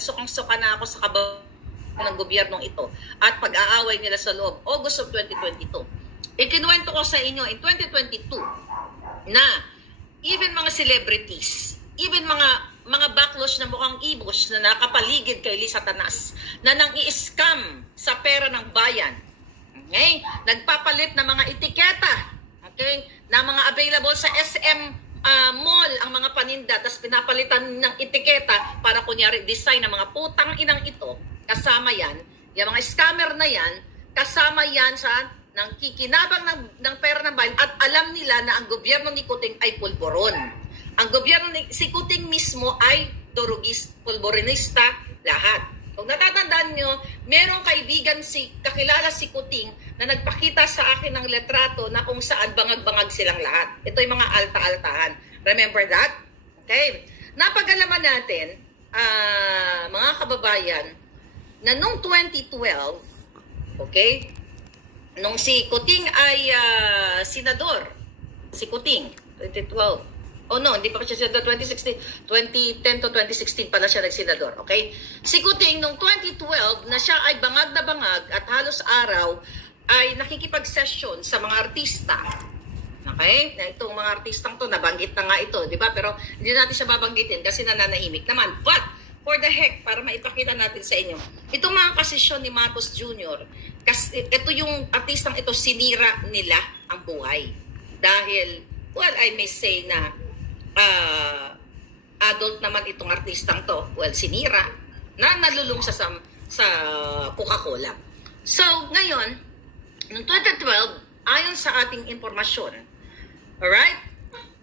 sukang-suka na ako sa ng gobyernong ito at pag-aaway nila sa loob, August of 2022. Ikinuwento ko sa inyo in 2022 na even mga celebrities, even mga backlash na mukhang ibos na nakapaligid kay Lisa Tanas na nang i-scam sa pera ng bayan. Okay? Nagpapalit ng mga etiketa, okay? Na mga available sa SM mall ang mga paninda, tapos pinapalitan ng etiketa para kunyari design ng mga putang inang ito. Kasama yan, yung mga scammer na yan, kasama yan sa ng kikinabang ng pera ng bayan at alam nila na ang gobyerno ni Kuting ay pulboron. Ang gobyerno ni si Kuting mismo ay durugis, pulborinista, lahat. Kung natatandaan nyo, merong kaibigan kakilala si Kuting na nagpakita sa akin ng letrato na kung saan bangag-bangag silang lahat. Ito yung mga alta-altahan. Remember that? Okay. Napag-alaman natin, mga kababayan, na noong 2012, okay, nung si Kuting ay senador, si Kuting, 2012, oh no, hindi pa siya senador, 2010 to 2016 pala siya nagsenador, okay? Si Kuting, nung 2012, na siya ay bangag na bangag at halos araw ay nakikipag-session sa mga artista. Okay? Na itong mga artistang to, nabanggit na nga ito, di ba? Pero hindi natin siya babanggitin kasi nananahimik naman. But, for the heck, para maipakita natin sa inyo, itong mga kasisyon ni Marcos Jr., kasi ito yung artistang ito, sinira nila ang buhay. Dahil, well, I may say na adult naman itong artistang to. Well, sinira na nalulung sa Coca-Cola. So, ngayon, noong 2012, ayon sa ating impormasyon, alright,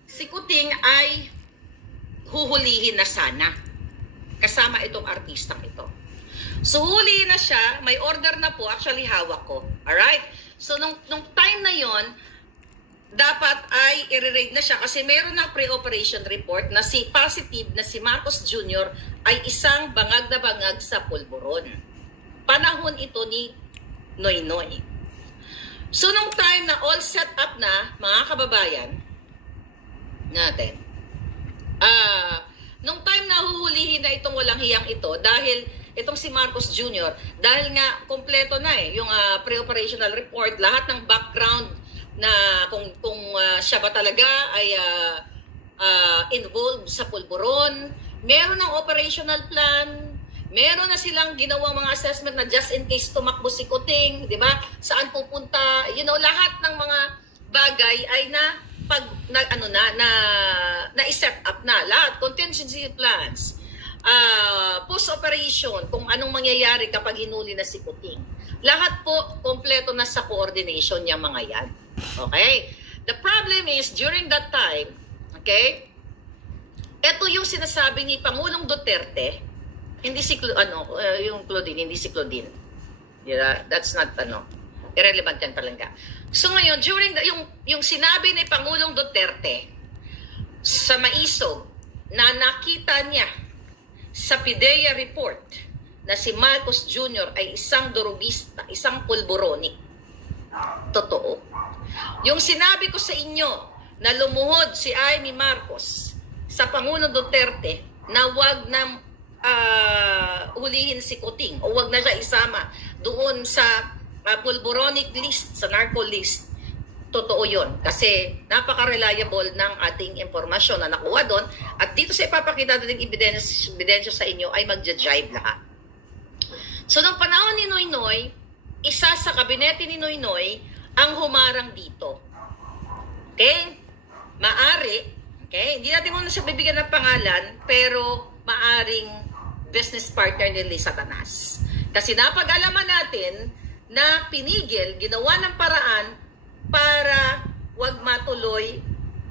si Kuting ay huhulihin na sana kasama itong artistang ito. So, hulihin na siya, may order na po, actually hawak ko. Alright? So, nung time na yon, dapat ay i-raid na siya kasi meron na pre-operation report na positive na si Marcos Jr. ay isang bangag na bangag sa pulburon. Panahon ito ni Noynoy. So, nung time na all set up na, mga kababayan natin, nung time na huhulihin na itong walang hiyang ito, dahil itong si Marcos Jr., dahil nga kompleto na yung pre-operational report, lahat ng background na kung siya ba talaga ay involved sa pulburon, meron ng operational plan, meron na silang ginawang mga assessment na just in case tumakbo si Kuting, di ba? Saan pupunta? You know, lahat ng mga bagay ay na-set up na. Lahat, contingency plans, post-operation, kung anong mangyayari kapag hinuli na si Kuting. Lahat po, kompleto na sa coordination niya mga yan. Okay? The problem is, during that time, okay, ito yung sinasabi ni Pangulong Duterte, hindi si yung Claudine, hindi si Claudine. Yeah, that's not irrelevant yan talaga. So ngayon, during yung sinabi ni Pangulong Duterte sa Maisog na nakita niya sa PIDEA report na si Marcos Jr. ay isang durugista, isang pulboronic. Totoo. Yung sinabi ko sa inyo na lumuhod si Amy Marcos sa Pangulong Duterte na wag na hulihin si Kuting o wag na siya isama doon sa pulboronic list, sa narco list. Totoo yun. Kasi napaka-reliable ng ating impormasyon na nakuha doon. At dito sa ipapakita natin ebidensya sa inyo ay magja-jive lahat. So, nung panahon ni Noynoy, isa sa kabinete ni Noynoy ang humarang dito. Okay? Maari, okay? Hindi natin muna siya bibigyan ng pangalan, pero maaring business partner ni Lisa Tanas. Kasi napag-alaman natin na pinigil, ginawa ng paraan para wag matuloy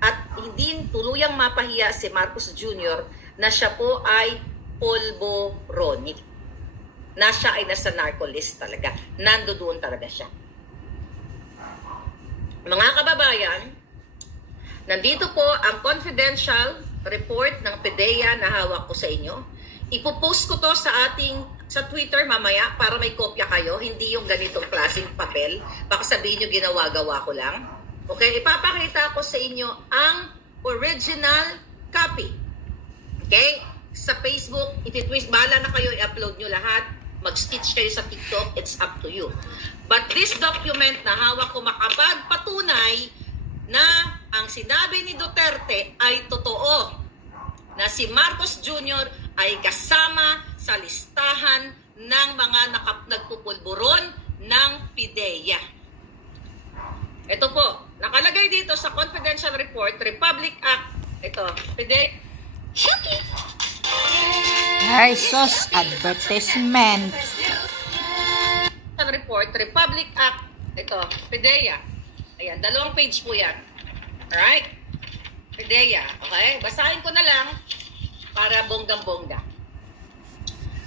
at hindi tuluyang mapahiya si Marcos Jr. na siya po ay pulboronic. Na siya ay nasa narco list talaga. Nando doon talaga siya. Mga kababayan, nandito po ang confidential report ng PIDEA na hawak ko sa inyo. Ipopost ko to sa Twitter mamaya para may kopya kayo. Hindi yung ganitong klaseng papel. Baka sabihin nyo ginawa-gawa ko lang. Okay, ipapakita ko sa inyo ang original copy. Okay? sa Facebook, ititwist, bahala na kayo, i-upload nyo lahat, mag-stitch kayo sa TikTok, it's up to you. But this document na hawak ko makapagpatunay na ang sinabi ni Duterte ay totoo, na si Marcos Jr. ay kasama sa listahan ng mga nagpupulburon ng PIDEA. Ito po, nakalagay dito sa confidential report, Republic Act, ito, PIDEA. Ay, sos, advertisement. Report, Republic Act, ito, PIDEA. Ayan, 2 page po yan. Alright? PIDEA, okay? Basahin ko na lang para bonggang-bongga.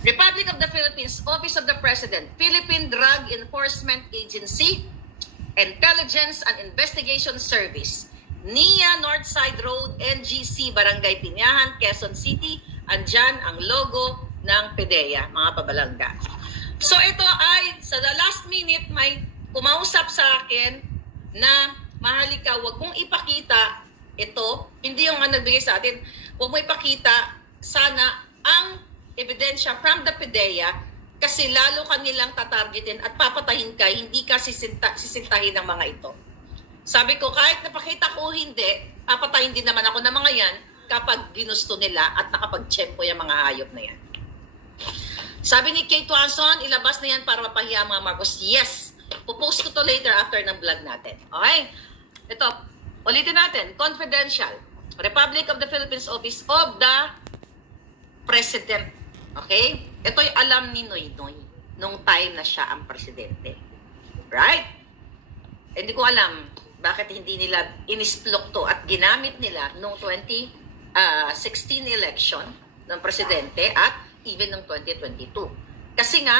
Republic of the Philippines, Office of the President, Philippine Drug Enforcement Agency, Intelligence and Investigation Service, NIA Northside Road, NGC, Barangay Pinyahan, Quezon City. Andyan ang logo ng PIDEA, mga pabalangga. So ito ay, sa the last minute, may kumausap sa akin na, Mahalika, wag mong ipakita ito, hindi yung nagbigay sa atin, wag mo ipakita sana ang ebidensya from the PIDEA kasi lalo kanilang tatargetin at papatahin ka, hindi ka sisintahin ng mga ito. Sabi ko, kahit napakita ko hindi, papatahin din naman ako ng mga yan kapag ginusto nila at nakapag-tsempo yung mga hayop na yan. Sabi ni Kate Watson, ilabas na yan para mapahiya mga Marcos. Yes! Pupost ko to later after ng vlog natin. Okay? Ito, ulitin natin. Confidential. Republic of the Philippines Office of the President. Okay? Ito'y alam ni Noynoy nung time na siya ang presidente. Right? Hindi ko alam bakit hindi nila inisplok to at ginamit nila nung 2016 election ng presidente at even ng 2022. Kasi nga,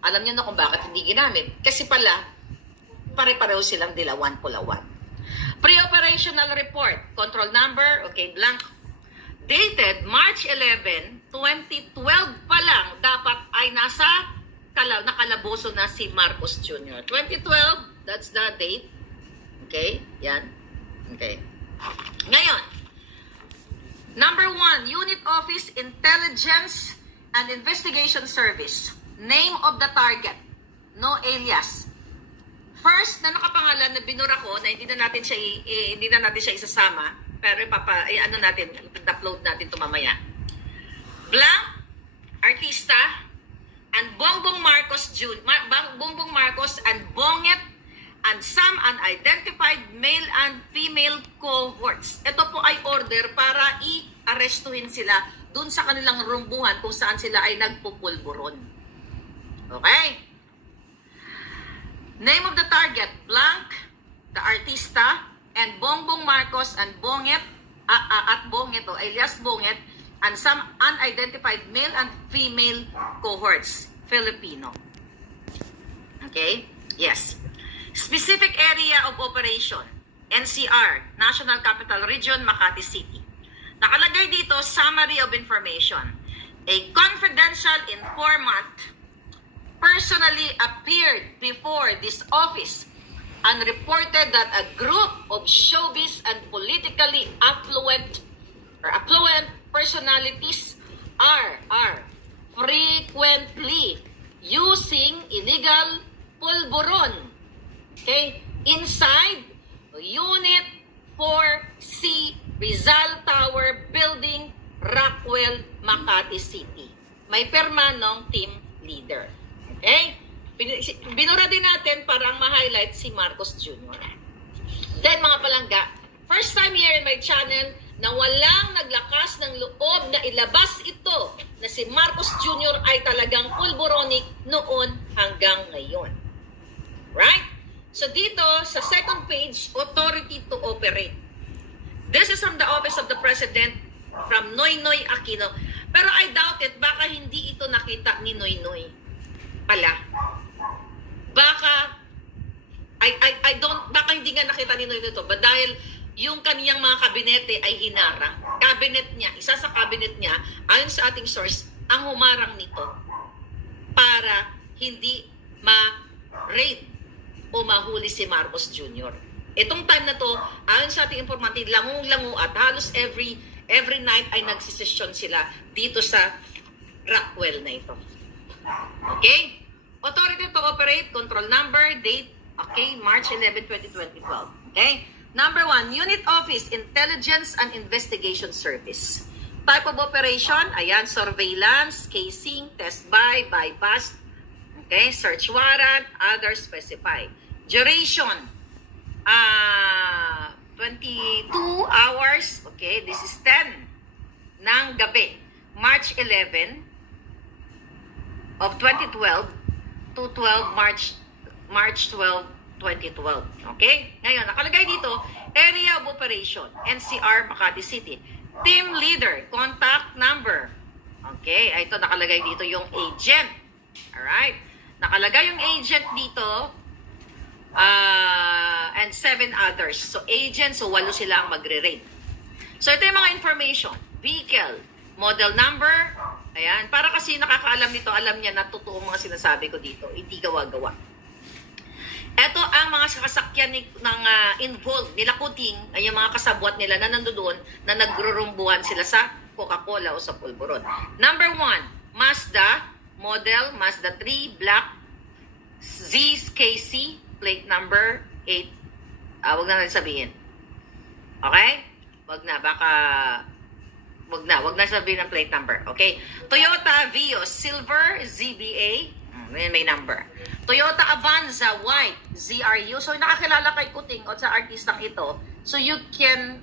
alam niyo na kung bakit hindi ginamit. Kasi pala, pare-pareho silang dilawan pulawan. Pre-operational report, control number, okay, blank. Dated March 11, 2012 pa lang, dapat ay nakalaboso na si Marcos Jr. 2012, that's the date. Okay, yan. Okay. Ngayon, number 1, Unit Office Intelligence and Investigation Service. Name of the target. No alias. First na nakapangalan na binura ko na hindi na natin siya isasama, pero ano natin, upload natin to mamaya. Blank, artista, and Bongbong Marcos Jr. Bongbong Marcos and Bonget and some unidentified male and female cohorts. Ito po ay order para i-arestuhin sila dun sa kanilang rumbuhan kung saan sila ay nagpupulburon. Okay? Name of the target, blank, the artista, and Bongbong Marcos and Bonget, alias Bonget, and some unidentified male and female cohorts, Filipino. Okay? Yes. Specific area of operation, NCR, National Capital Region, Makati City. Nakalagay dito, summary of information. A confidential informant personally appeared before this office and reported that a group of showbiz and politically affluent personalities are frequently using illegal pulburon, okay, inside Unit 4C Rizal Tower Building, Rockwell, Makati City. May perma ng team leader. Okay? Binura din natin parang ma-highlight si Marcos Jr. Then mga palangga, first time here in my channel na walang naglakas ng loob na ilabas ito na si Marcos Jr. ay talagang pulboronic noon hanggang ngayon. Right? So dito, sa second page, authority to operate. This is from the Office of the President from Noynoy Aquino. Pero I doubt it, baka hindi ito nakita ni Noynoy pala. Baka baka hindi nga nakita ni Noynoy ito, but dahil yung kaniyang mga kabinete ay hinarang. Cabinet niya, isa sa cabinet niya, ayon sa ating source, ang humarang nito para hindi ma-raid o mahuli si Marcos Jr. Itong time na to, ayon sa ating informante, langung-langu at halos every every night ay nagsisesyon sila dito sa Rockwell na ito. Okay? Authority to operate, control number, date, okay, March 11, 2012. Okay? Number 1, Unit Office, Intelligence and Investigation Service. Type of operation, ayan, surveillance, casing, test buy bust, okay, search warrant, others specified. Duration, 22 hours, okay, this is 10 ng gabi, March 11 of 2012 to 12 March 12, 2012. Okay? Ngayon, nakalagay dito, Area of Operation, NCR, Makati City. Team Leader, Contact Number. Okay? Ito, nakalagay dito yung agent. Alright? Nakalagay yung agent dito, and 7 others. So, agent, so 8 sila ang magre-rate. So, ito yung mga information. Vehicle, model number, ayan. Para kasi nakakaalam nito, alam niya na totoo mga sinasabi ko dito. Hindi gawa-gawa. Ito ang mga sasakyan ng involved nila Kuting, ay yung mga kasabwat nila na nandoon na nagrurumbuhan sila sa Coca-Cola o sa pulburon. Number 1, Mazda, model Mazda 3, black, ZKC, plate number 8. Wag na natin sabihin. Okay? Wag na sabihin ng plate number. Okay? Toyota Vios, silver, ZBA, may number. Toyota Avanza white, ZRU. So nakakilala kay Kuting o sa artistang ito. So you can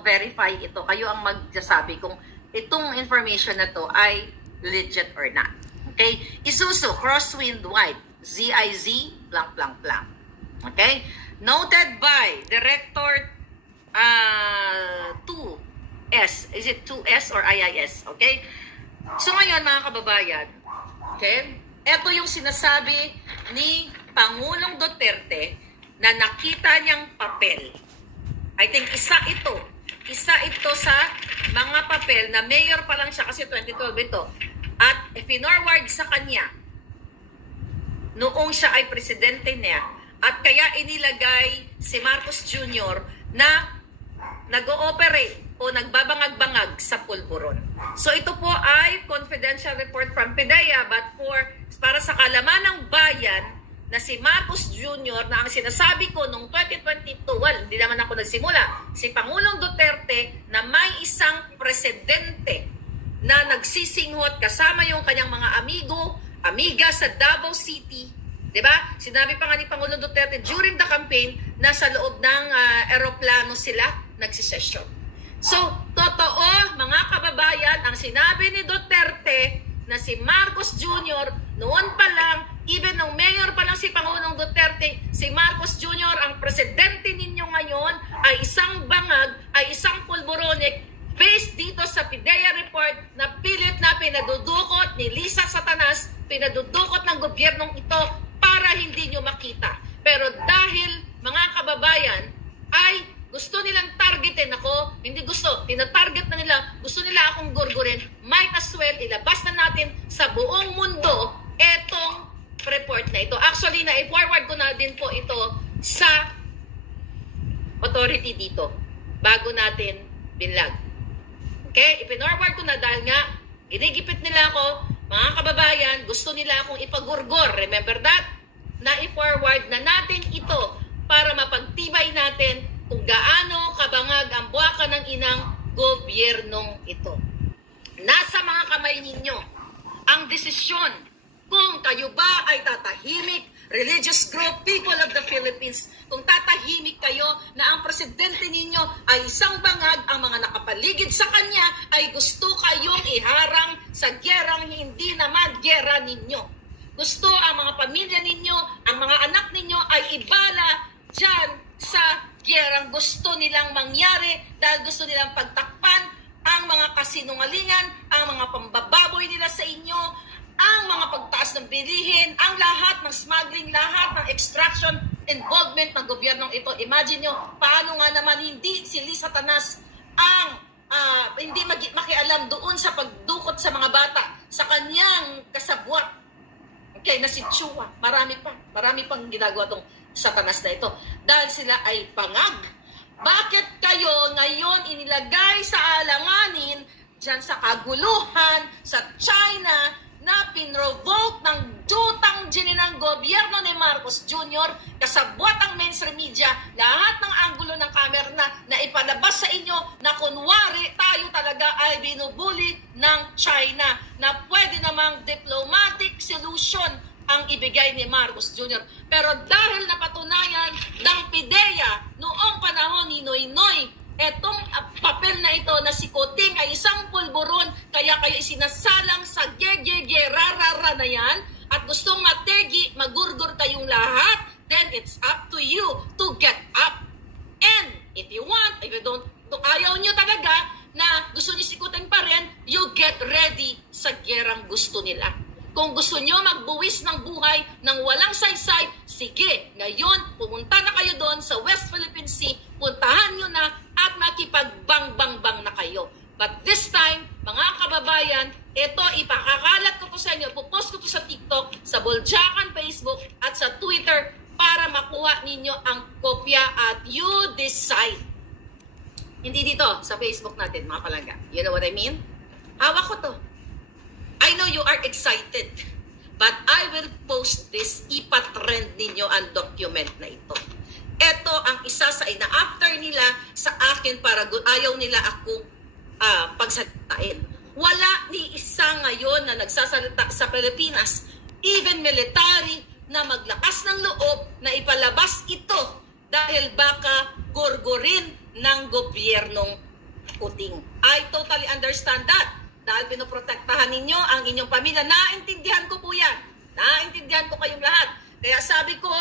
verify ito. Kayo ang magsasabi kung itong information na to ay legit or not. Okay? Isuzu Crosswind white, ZIZ blank blank blank. Okay? Noted by Director 2S. Is it 2S or IIS? Okay? So ngayon mga kababayan, okay? Ito yung sinasabi ni Pangulong Duterte na nakita niyang papel. I think isa ito sa mga papel na mayor pa lang siya kasi 2012 ito. At pinorward sa kanya noong siya ay presidente niya at kaya inilagay si Marcos Jr. na nag-ooperate o nagbabangag-bangag sa pulburon. So ito po ay confidential report from PIDEA, but para sa kalaman ng bayan na si Marcos Jr. na ang sinasabi ko noong 2022, well, hindi naman ako nagsimula, si Pangulong Duterte na may isang presidente na nagsisinghot kasama yung kanyang mga amiga sa Davao City. Diba? Sinabi pa nga ni Pangulong Duterte during the campaign na sa loob ng aeroplano sila nagsisesyon. So, totoo, mga kababayan, ang sinabi ni Duterte na si Marcos Jr. noon pa lang, even nung mayor pa lang si Pangulong Duterte, si Marcos Jr. ang presidente ninyo ngayon ay isang bangag, ay isang pulboronic based dito sa PIDEA report na pilit na pinadudukot ni Lisa Satanas, pinadudukot ng gobyernong ito para hindi nyo makita. Pero dahil, mga kababayan, ay gusto nilang targetin ako, hindi gusto, tinatarget na nila, gusto nila akong gurgurin, might as well, ilabas na natin sa buong mundo etong report na ito. Actually, na-forward ko na din po ito sa authority dito, bago natin binlag. Okay? Ipinorward ko na dahil nga, ginigipit nila ako, mga kababayan, gusto nila akong ipagurgor. Remember that? Na-forward na natin ito para mapagtibay natin kung gaano kabangag ang buwaka ng inang gobyernong ito. Nasa mga kamay ninyo ang desisyon kung kayo ba ay tatahimik, religious group, people of the Philippines, kung tatahimik kayo na ang presidente ninyo ay isang bangag, ang mga nakapaligid sa kanya ay gusto kayong iharang sa gyerang hindi naman gyera ninyo. Gusto ang mga pamilya ninyo, ang mga anak ninyo ay ibala dyan sa gyerang gusto nilang mangyari dahil gusto nilang pagtakpan ang mga kasinungalingan, ang mga pambababoy nila sa inyo, ang mga pagtaas ng bilihin, ang lahat ng smuggling, lahat ng extraction, involvement ng gobyernong ito. Imagine nyo, paano nga naman hindi si Lisa Satanas ang hindi makialam doon sa pagdukot sa mga bata, sa kanyang kasabwat. Okay, na si Chua. Marami pang ginagawa tong Satanas na ito. Dahil sila ay bangag Bakit kayo ngayon inilagay sa alanganin dyan sa kaguluhan sa China na pinrovoke ng dutang ng gobyerno ni Marcos Jr. kasabwat ang mainstream media, lahat ng anggulo ng camera na ipalabas sa inyo na kunwari tayo talaga ay binubuli ng China na pwede namang diplomatic solution ang ibigay ni Marcos Jr. Pero dahil napatunayan ng PIDEA noong panahon ni Noynoy, etong papel na ito na si Kuting ay isang pulburon, kaya kayo sinasalang sa rarara na yan, at gustong mategi, magurgur kayong lahat, then it's up to you to get up. And if you want, if you don't, ayaw nyo talaga na gusto niyo sikutin pa rin, you get ready sa gerang gusto nila. Kung gusto nyo magbuwis ng buhay ng walang saysay, sige, ngayon, pumunta na kayo doon sa West Philippine Sea, puntahan nyo na at makipagbang-bang-bang na kayo. But this time, mga kababayan, ito, ipakakalat ko to sa inyo, pupost ko to sa TikTok, sa Buljakan Facebook, at sa Twitter para makuha ninyo ang kopya at you decide. Hindi dito, sa Facebook natin, mga palangga. You know what I mean? Hawak ko to. I know you are excited, but I will post this, ipatrend ninyo ang document na ito. Ito ang isa sa ina-after nila sa akin para ayaw nila ako pagsalitain. Wala ni isa ngayon na nagsasalita sa Pilipinas, even military, na maglakas ng loob na ipalabas ito dahil baka gurgurin ng gobyernong Kuting. I totally understand that. Dahil pinoprotektahan ninyo ang inyong pamilya. Naintindihan ko po yan. Naintindihan ko kayong lahat. Kaya sabi ko,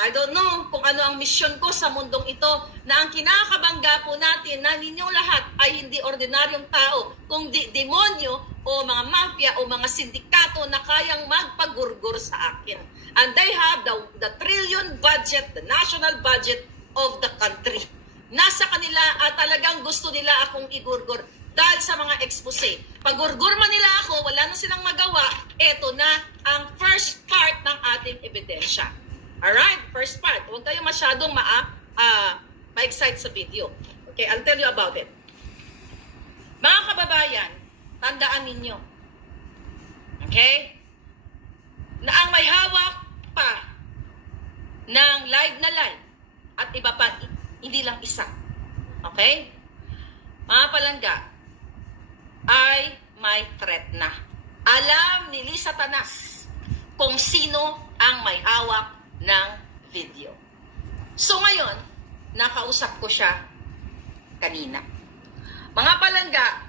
I don't know kung ano ang misyon ko sa mundong ito, na ang kinakabangga po natin na ninyong lahat ay hindi ordinaryong tao, kundi demonyo o mga mafia o mga sindikato na kayang magpagurgur sa akin. And they have the trillion budget, the national budget of the country. Nasa kanila at talagang gusto nila akong igurgur. Dahil sa mga expose. Pag-gurgur man nila ako, wala na silang magawa, eto na ang first part ng ating ebidensya. Alright? First part. Huwag kayo masyadong ma-excite sa video. Okay, I'll tell you about it. Mga kababayan, tandaan ninyo. Okay? Na ang may hawak pa ng live na live at iba pa, hindi lang isa. Okay? Mga palangga, ay may threat na. Alam ni Lisa Tanas kung sino ang may hawak ng video. So ngayon, nakausap ko siya kanina. Mga palangga,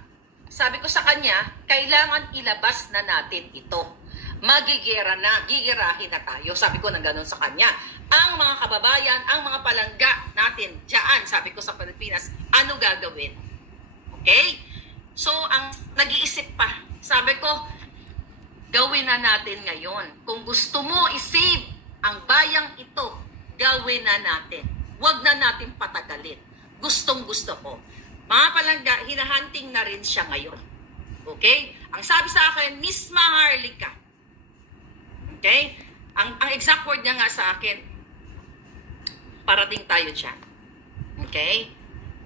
sabi ko sa kanya, kailangan ilabas na natin ito. Magigera na, gigirahin na tayo. Sabi ko na gano'n sa kanya. Ang mga kababayan, ang mga palangga natin dyan, sabi ko sa Pilipinas, ano gagawin? Okay? So, ang nag-iisip pa, sabi ko, gawin na natin ngayon. Kung gusto mo i-save ang bayang ito, gawin na natin. Huwag na natin patagalin. Gustong-gusto ko. Mga palangga, hinahunting na rin siya ngayon. Okay? Ang sabi sa akin, Miss Maharlika. Okay? Ang exact word niya nga sa akin, parating tayo dyan. Okay?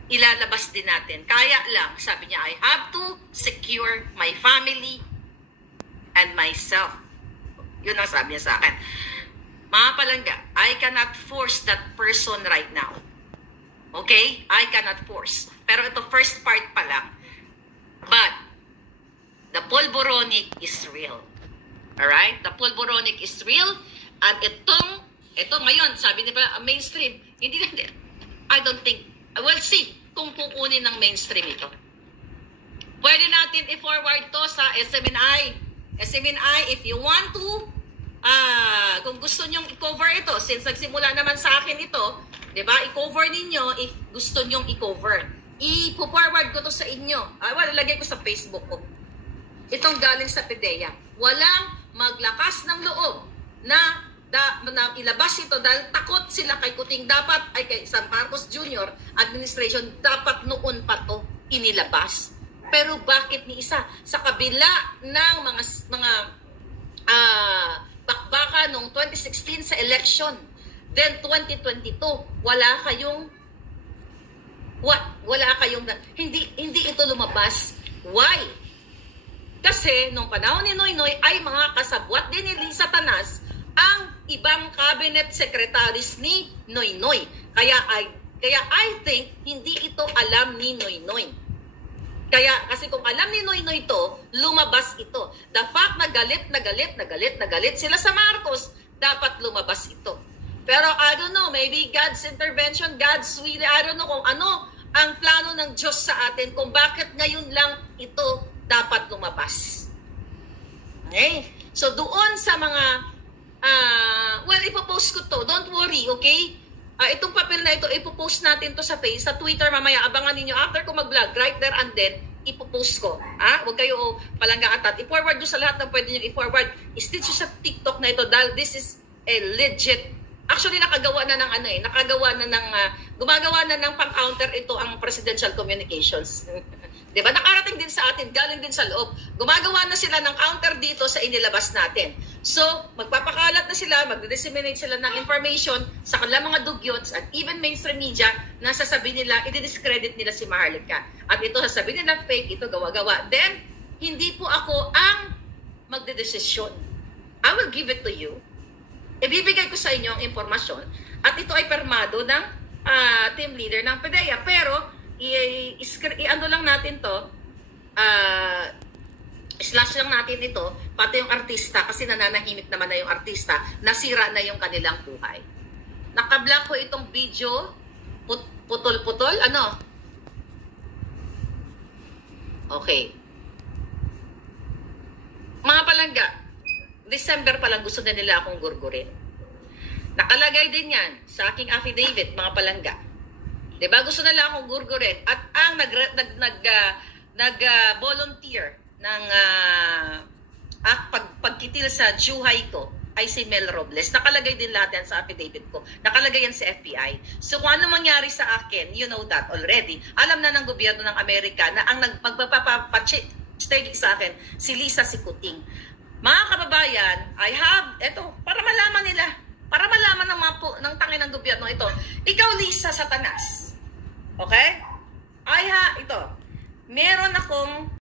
Ilalabas din natin. Kaya lang, sabi niya, I have to secure my family and myself. Yun ang sabi niya sa akin. Mga palangga, I cannot force that person right now. Okay? I cannot force. Pero ito first part pa lang. But, the pulboronic is real. Alright? The pulboronic is real. At ito ngayon, sabi niya mainstream, hindi na, I don't think, we'll see kung kukunin ng mainstream ito. Pwede natin i-forward to sa SMNI. SMNI, if you want to, kung gusto nyong i-cover ito, since nagsimula naman sa akin ito, diba, i-cover ninyo if gusto nyong i-cover. I-forward ko to sa inyo. Lalagay ko sa Facebook ko. Itong galing sa PIDEA. Walang maglakas ng loob na ilabas ito dahil takot sila kay Kuting. Dapat ay kay San Marcos Jr. administration, dapat noon pa to inilabas. Pero bakit ni isa? Sa kabila ng mga bakbaka noong 2016 sa election, then 2022, wala kayong Wala kayong, hindi ito lumabas. Why? Kasi nung panahon ni Noynoy ay mga kasabwat din ni Lisa Tanas ang ibang cabinet secretaries ni Noynoy. Kaya I think hindi ito alam ni Noynoy. Kasi kung alam ni Noynoy ito, lumabas ito. The fact na galit sila sa Marcos, dapat lumabas ito. Pero I don't know, maybe God's intervention, God's will, I don't know kung ano ang plano ng Diyos sa atin, kung bakit ngayon lang ito dapat lumabas. Okay? So doon sa mga, ipopost ko to, don't worry, okay? Itong papel na ito, ipopost natin to sa sa Twitter mamaya. Abangan ninyo after ko mag-vlog, right there and then, ipopost ko. Huwag kayo palanggang atat. I-forward nyo sa lahat ng pwede nyo i-forward. I-stitch sa TikTok na ito dahil this is a legit. Actually, gumagawa na ng pang-counter ito ang presidential communications. Diba? Nakarating din sa atin, galing din sa loob. Gumagawa na sila ng counter dito sa inilabas natin. So, magpapakalat na sila, magdi-disseminate sila ng information sa kanilang mga dugyots at even mainstream media na sasabihin nila, i-discredit nila si Maharlika. At ito sasabihin nila fake, ito gawa-gawa. Then, hindi po ako ang magdedesisyon. I will give it to you. Ibibigay ko sa inyo ang informasyon at ito ay permado ng team leader ng PDEA. Pero, ano lang natin to, slash lang natin ito, pati yung artista, kasi nananahimik naman na yung artista, nasira na yung kanilang buhay. Nakablock ko itong video, putol-putol, ano? Okay. Mga palangga, December pa lang gusto na nila akong gurgurin. Nakalagay din yan sa aking affidavit, mga palangga. Diba? Gusto nila akong gurgurin. At ang nag-volunteer ng pagkitil sa Juhay ko ay si Mel Robles. Nakalagay din lahat yan sa affidavit ko. Nakalagay yan sa FBI. So kung ano mangyari sa akin, you know that already. Alam na ng gobyerno ng Amerika na ang magpapapachig sa akin, si Lisa Sikuting. Mga kababayan, I have, eto, para malaman nila, para malaman ng tangin ng gobyerno ito. Ikaw, Lisa Satanas. Okay? Ito. Meron akong